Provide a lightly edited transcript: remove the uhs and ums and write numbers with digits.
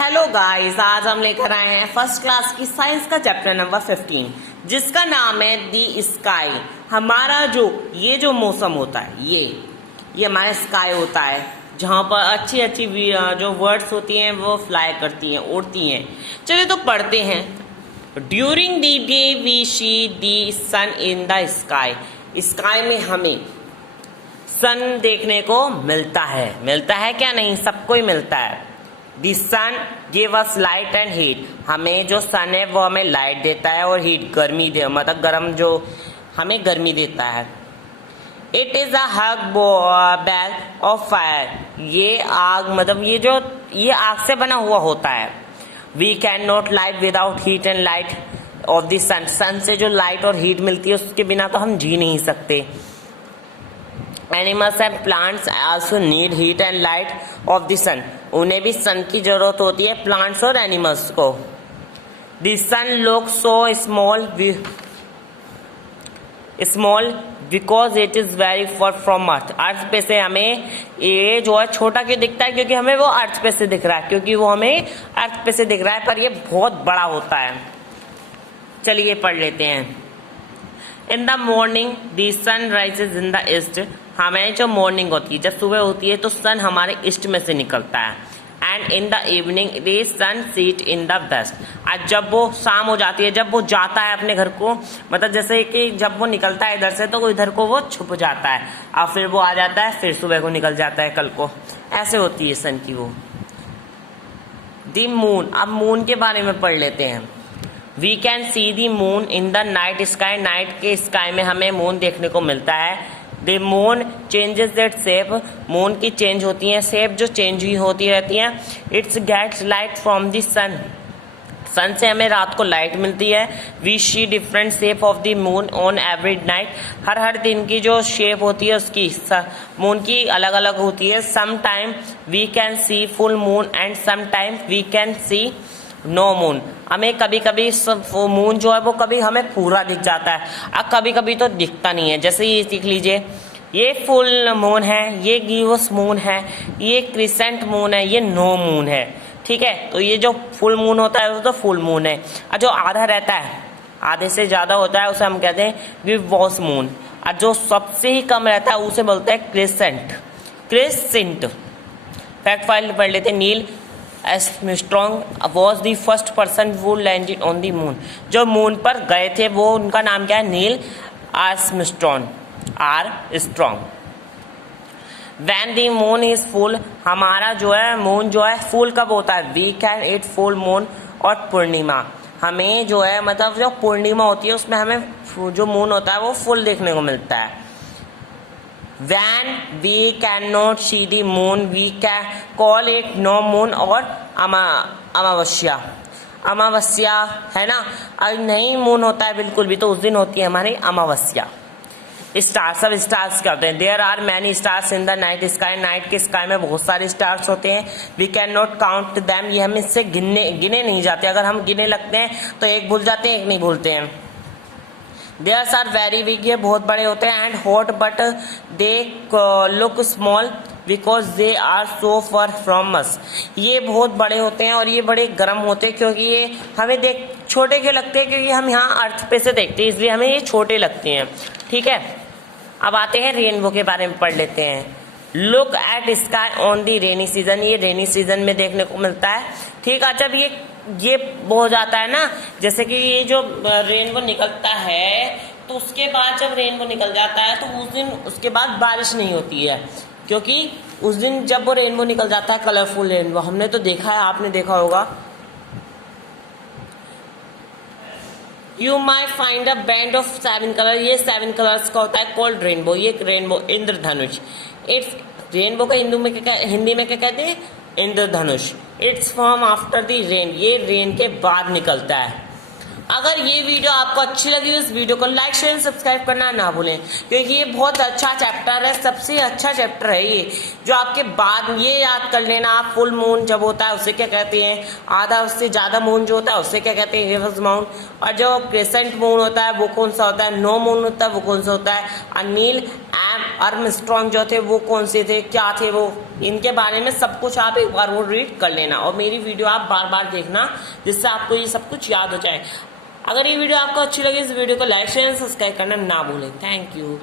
Hello guys, आज हम लेकर आए हैं फर्स्ट क्लास की साइंस का चैप्टर नंबर 15 जिसका नाम है दी स्काई। हमारा जो मौसम होता है ये हमारा स्काई होता है जहाँ पर अच्छी अच्छी जो वर्ड्स होती हैं वो फ्लाई करती हैं, उड़ती हैं। चलिए तो पढ़ते हैं। During the day we see the sun in the sky. Sky में हमें सन देखने को मिलता है क्या? नहीं, सबको ही मिलता है। The sun gave us light and heat। हमें जो सन है वो हमें लाइट देता है और हीट गर्मी दे मतलब गर्म जो हमें गर्मी देता है। It is a hug ball of fire। ये आग मतलब ये आग से बना हुआ होता है। We cannot live without heat and light of the sun। सन से जो लाइट और हीट मिलती है उसके बिना तो हम जी नहीं सकते। Animals and plants also need heat and light of the sun. उन्हें भी सन की जरूरत होती है, प्लांट्स और एनिमल्स को। The sun look so small because it is very far from earth. Earth पे से हमें ये जो है छोटा क्यों दिखता है? क्योंकि हमें वो अर्थ पे से दिख रहा है, क्योंकि वो हमें अर्थ पे से दिख रहा है, पर ये बहुत बड़ा होता है। चलिए पढ़ लेते हैं। In the morning the sun rises in the east. हमें जो मॉर्निंग होती है, जब सुबह होती है तो सन हमारे ईस्ट में से निकलता है। And in the evening the sun sets in the west. आज जब वो शाम हो जाती है, जब वो जाता है अपने घर को, मतलब जैसे कि जब वो निकलता है इधर से तो इधर को वो छुप जाता है और फिर वो आ जाता है, फिर सुबह को निकल जाता है कल को। ऐसे होती है सन की वो। The moon. अब मून के बारे में पढ़ लेते हैं। We can see the moon in the night sky. Night के स्काई में हमें मून देखने को मिलता है। The moon changes that shape. Moon की चेंज होती है, शेप जो चेंज हुई होती रहती है। It's gets light from the sun. Sun से हमें रात को लाइट मिलती है। We see different shape of the moon on every night. हर दिन की जो शेप होती है उसकी मून की अलग अलग होती है। Some time we can see full moon and some time we can see no moon. हमें कभी कभी मून जो है वो कभी हमें पूरा दिख जाता है और कभी कभी तो दिखता नहीं है। जैसे ये देख लीजिए, ये फुल मून है, ये गिवस मून है, ये क्रिसेंट मून है, ये नो मून है। ठीक है, तो ये जो फुल मून होता है वो तो फुल मून है, और जो आधा रहता है, आधे से ज्यादा होता है, उसे हम कहते हैं गिवस मून। और जो सबसे ही कम रहता है उसे बोलते हैं क्रिसेंट। फैक्ट फाइल पढ़ लेते हैं। Neil Armstrong was the first person who landed on the moon। जो मून पर गए थे वो उनका नाम क्या है? Neil Armstrong. When the moon is full। हमारा जो है मून जो है फुल कब होता है? We can eat full moon और पूर्णिमा। हमें जो है मतलब जो पूर्णिमा होती है उसमें हमें जो मून होता है वो फुल देखने को मिलता है। When we cannot see the moon we can call it no moon और अमावस्या है ना। अब नहीं मून होता है बिल्कुल भी तो उस दिन होती है हमारी अमावस्या। स्टार्स। अब स्टार्स क्या होते हैं? There are many stars in the night sky. Night के स्काई में बहुत सारे स्टार्स होते हैं। We can not count them. ये हम इससे गिने नहीं जाते। अगर हम गिने लगते हैं तो एक भूल जाते हैं, एक नहीं भूलते हैं। Theirs are very big। ये बहुत बड़े होते हैं। And hot but they look small because they are so far from us. ये बहुत बड़े होते हैं और ये बड़े गर्म होते हैं क्योंकि ये हमें देख छोटे क्यों लगते हैं? क्योंकि हम यहाँ अर्थ पे से देखते हैं इसलिए हमें ये छोटे लगते हैं। ठीक है, अब आते हैं रेनबो के बारे में पढ़ लेते हैं। Look at sky on the rainy season. ये रेनी सीजन में देखने को मिलता है। ठीक है, जब ये हो जाता है ना, जैसे कि ये जो रेनबो निकलता है तो उसके बाद जब रेनबो निकल जाता है तो उस दिन उसके बाद बारिश नहीं होती है, क्योंकि उस दिन जब वो रेनबो निकल जाता है, कलरफुल रेनबो, हमने तो देखा है, आपने देखा होगा। You might find a band of 7 colour. ये 7 कलर्स का होता है कॉल्ड रेनबो। ये रेनबो इंद्रधनुष। इट्स रेनबो का हिंदी में क्या कहते हैं? इंद्रधनुष। It's form after the rain. ये रेन के बाद निकलता है। अगर ये वीडियो आपको अच्छी लगी तो इस वीडियो को लाइक शेयर सब्सक्राइब करना ना भूलें, क्योंकि ये बहुत अच्छा चैप्टर है, सबसे अच्छा चैप्टर है ये। जो आपके बाद ये याद कर लेना आप, फुल मून जब होता है उसे क्या कहते हैं, आधा उससे ज्यादा मून जो होता है उसे क्या कहते हैं, गिवस मून। और जो क्रेसेंट मून होता है वो कौन सा होता है, नो मून होता है वो कौन सा होता है। और नील आर्मस्ट्रॉन्ग जो थे वो कौन से थे, क्या थे वो इनके बारे में सब कुछ आप एक बार वो रीड कर लेना और मेरी वीडियो आप बार बार देखना, जिससे आपको ये सब कुछ याद हो जाए। अगर ये वीडियो आपको अच्छी लगे, इस वीडियो को लाइक शेयर सब्सक्राइब करना ना भूलें। Thank you.